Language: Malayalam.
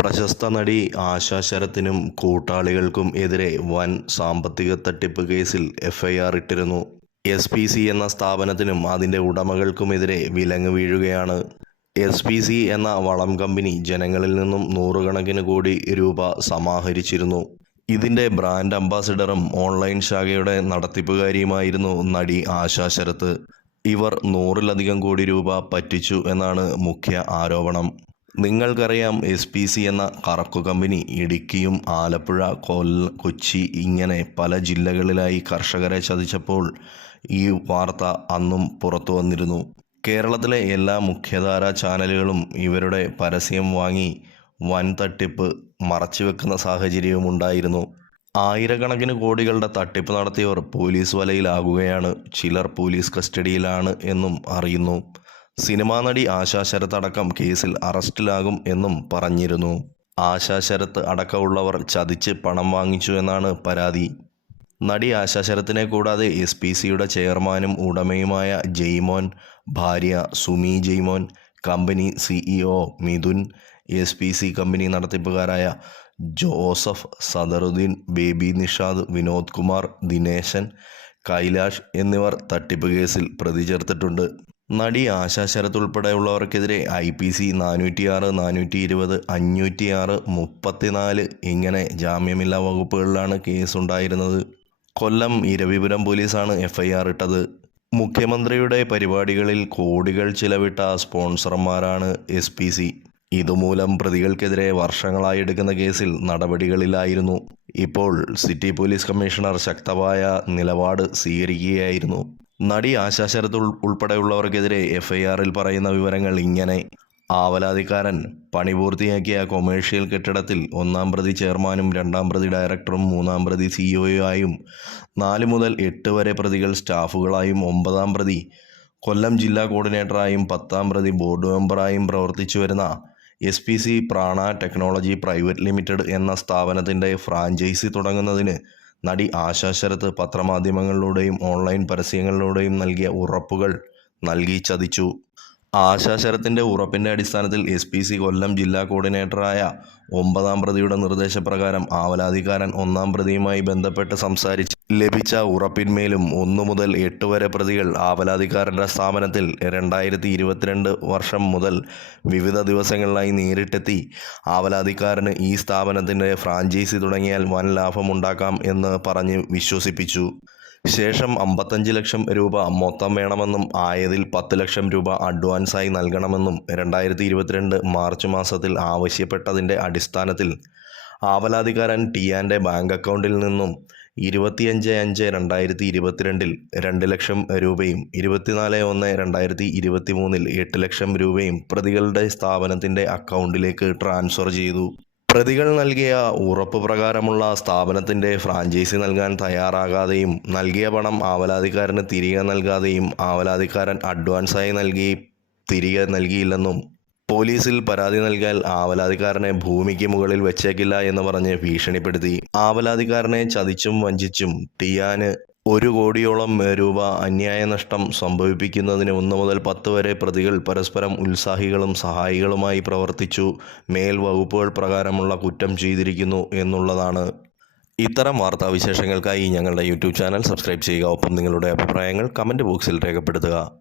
പ്രശസ്ത നടി ആശാ ശരത്തിനും കൂട്ടാളികൾക്കും എതിരെ വൻ സാമ്പത്തിക തട്ടിപ്പ് കേസിൽ എഫ്ഐആർ ഇട്ടിരുന്നു. എസ് പി സി എന്ന സ്ഥാപനത്തിനും അതിന്റെ ഉടമകൾക്കുമെതിരെ വിലങ്ങ് വീഴുകയാണ്. എസ് പി സി എന്ന വളം കമ്പനി ജനങ്ങളിൽ നിന്നും നൂറുകണക്കിന് കോടി രൂപ സമാഹരിച്ചിരുന്നു. ഇതിന്റെ ബ്രാൻഡ് അംബാസിഡറും ഓൺലൈൻ ശാഖയുടെ നടത്തിപ്പുകാരിയുമായിരുന്നു നടി ആശാ ശരത്ത്. ഇവർ നൂറിലധികം കോടി രൂപ പറ്റിച്ചു എന്നാണ് മുഖ്യ ആരോപണം. നിങ്ങൾക്കറിയാം എസ് പി സി എന്ന കറക്കു കമ്പനി ഇടുക്കിയും ആലപ്പുഴ കൊല്ല കൊച്ചി ഇങ്ങനെ പല ജില്ലകളിലായി കർഷകരെ ചതിച്ചപ്പോൾ ഈ വാർത്ത അന്നും പുറത്തു വന്നിരുന്നു. കേരളത്തിലെ എല്ലാ മുഖ്യധാര ചാനലുകളും ഇവരുടെ പരസ്യം വാങ്ങി വൻ തട്ടിപ്പ് മറച്ചുവെക്കുന്ന സാഹചര്യവും ഉണ്ടായിരുന്നു. ആയിരക്കണക്കിന് കോടികളുടെ തട്ടിപ്പ് നടത്തിയവർ പോലീസ് വലയിലാകുകയാണ്. ചിലർ പോലീസ് കസ്റ്റഡിയിലാണ് എന്നും അറിയുന്നു. സിനിമാ നടി ആശാ ശരത് അടക്കം കേസിൽ അറസ്റ്റിലാകും എന്നും പറഞ്ഞിരുന്നു. ആശാ ശരത് അടക്കമുള്ളവർ ചതിച്ച് പണം വാങ്ങിച്ചു എന്നാണ് പരാതി. നടി ആശാ ശരത്തിനെ കൂടാതെ എസ് പി സിയുടെ ചെയർമാനും ഉടമയുമായ ജെയ്മോൻ ഭാര്യ Sumi Jaimon company CEO Mithun S P C company നടത്തിപ്പുകാരായ Joseph Sadaruddin baby Nishad Vinod Kumar Dineshan Kailash എന്നിവർ തട്ടിപ്പ് കേസിൽ പ്രതി ചേർത്തിട്ടുണ്ട്. നടി ആശാ ശരത് ഉൾപ്പെടെയുള്ളവർക്കെതിരെ ഐ പി സി നാനൂറ്റി ആറ് നാനൂറ്റി ഇരുപത് അഞ്ഞൂറ്റി ആറ് മുപ്പത്തിനാല് ഇങ്ങനെ ജാമ്യമില്ലാ വകുപ്പുകളിലാണ് കേസുണ്ടായിരുന്നത്. കൊല്ലം ഇരവിപുരം പോലീസാണ് എഫ്ഐആർ ഇട്ടത്. മുഖ്യമന്ത്രിയുടെ പരിപാടികളിൽ കോടികൾ ചിലവിട്ട സ്പോൺസർമാരാണ് എസ് പി സി. ഇതുമൂലം പ്രതികൾക്കെതിരെ വർഷങ്ങളായി എടുക്കുന്ന കേസിൽ നടപടികളിലായിരുന്നു. ഇപ്പോൾ സിറ്റി പോലീസ് കമ്മീഷണർ ശക്തമായ നിലപാട് സ്വീകരിക്കുകയായിരുന്നു. നടി ആശാ എഫ് ഉൾപ്പെടെയുള്ളവർക്കെതിരെ എഫ്ഐആറിൽ പറയുന്ന വിവരങ്ങൾ ഇങ്ങനെ. ആവലാതിക്കാരൻ പണി പൂർത്തിയാക്കിയ കൊമേഴ്ഷ്യൽ കെട്ടിടത്തിൽ ഒന്നാം പ്രതി ചെയർമാനും രണ്ടാം പ്രതി ഡയറക്ടറും മൂന്നാം പ്രതി സിഇഒയായും നാല് മുതൽ എട്ട് വരെ പ്രതികൾ സ്റ്റാഫുകളായും ഒമ്പതാം പ്രതി കൊല്ലം ജില്ലാ കോർഡിനേറ്ററായും പത്താം പ്രതി ബോർഡ് മെമ്പറായും പ്രവർത്തിച്ചു വരുന്ന S P C Prana technology private limited എന്ന സ്ഥാപനത്തിന്റെ ഫ്രാഞ്ചൈസി തുടങ്ങുന്നതിന് നടി ആശാ ശരത്ത് പത്രമാധ്യമങ്ങളിലൂടെയും ഓൺലൈൻ പരസ്യങ്ങളിലൂടെയും നൽകിയ ഉറപ്പുകൾ നൽകി ചതിച്ചു. ആശാ ശരത്തിന്റെ ഉറപ്പിന്റെ അടിസ്ഥാനത്തിൽ എസ് പി സി കൊല്ലം ജില്ലാ കോർഡിനേറ്ററായ ഒമ്പതാം പ്രതിയുടെ നിർദ്ദേശപ്രകാരം ആവലാധികാരൻ ഒന്നാം പ്രതിയുമായി ബന്ധപ്പെട്ട് സംസാരിച്ച് ലഭിച്ച ഉറപ്പിന്മേലും ഒന്നു മുതൽ എട്ട് വരെ പ്രതികൾ ആവലാതിക്കാരന്റെ സ്ഥാപനത്തിൽ രണ്ടായിരത്തി ഇരുപത്തിരണ്ട് വർഷം മുതൽ വിവിധ ദിവസങ്ങളിലായി നേരിട്ടെത്തി. ആവലാതിക്കാരന് ഈ സ്ഥാപനത്തിന്റെ ഫ്രാഞ്ചൈസി തുടങ്ങിയാൽ വൻ ലാഭമുണ്ടാക്കാം എന്ന് പറഞ്ഞ് വിശ്വസിപ്പിച്ചു. ശേഷം അമ്പത്തഞ്ച് ലക്ഷം രൂപ മൊത്തം വേണമെന്നും ആയതിൽ പത്ത് ലക്ഷം രൂപ അഡ്വാൻസായി നൽകണമെന്നും രണ്ടായിരത്തി ഇരുപത്തിരണ്ട് മാർച്ച് മാസത്തിൽ ആവശ്യപ്പെട്ടതിന്റെ അടിസ്ഥാനത്തിൽ ആവലാധികാരൻ ടി ടിയാന്റെ ബാങ്ക് അക്കൗണ്ടിൽ നിന്നും ഇരുപത്തിയഞ്ച് അഞ്ച് രണ്ടായിരത്തി ഇരുപത്തിരണ്ടിൽ രണ്ട് ലക്ഷം രൂപയും ഇരുപത്തിനാല് ഒന്ന് രണ്ടായിരത്തി ഇരുപത്തി മൂന്നിൽ എട്ട് ലക്ഷം രൂപയും പ്രതികളുടെ സ്ഥാപനത്തിന്റെ അക്കൗണ്ടിലേക്ക് ട്രാൻസ്ഫർ ചെയ്തു. പ്രതികൾ നൽകിയ ഉറപ്പ് പ്രകാരമുള്ള സ്ഥാപനത്തിന്റെ ഫ്രാഞ്ചൈസി നൽകാൻ തയ്യാറാകാതെയും നൽകിയ പണം ആവലാതിക്കാരന് തിരികെ നൽകാതെയും ആവലാതിക്കാരൻ അഡ്വാൻസായി നൽകി തിരികെ നൽകിയില്ലെന്നും പോലീസിൽ പരാതി നൽകിയാൽ ആവലാതിക്കാരനെ ഭൂമിക്ക് മുകളിൽ വെച്ചേക്കില്ല എന്ന് പറഞ്ഞ് ഭീഷണിപ്പെടുത്തി. ആവലാതിക്കാരനെ ചതിച്ചും വഞ്ചിച്ചും ടിയാന് ഒരു കോടിയോളം രൂപ അന്യായ നഷ്ടം സംഭവിപ്പിക്കുന്നതിന് ഒന്ന് മുതൽ പത്ത് വരെ പ്രതികൾ പരസ്പരം ഉത്സാഹികളും സഹായികളുമായി പ്രവർത്തിച്ചു. മേൽ വകുപ്പുകൾ പ്രകാരമുള്ള കുറ്റം ചെയ്തിരിക്കുന്നു എന്നുള്ളതാണ്. ഇത്തരം വാർത്താവിശേഷങ്ങൾക്കായി ഞങ്ങളുടെ യൂട്യൂബ് ചാനൽ സബ്സ്ക്രൈബ് ചെയ്യുക. ഒപ്പം നിങ്ങളുടെ അഭിപ്രായങ്ങൾ കമന്റ് ബോക്സിൽ രേഖപ്പെടുത്തുക.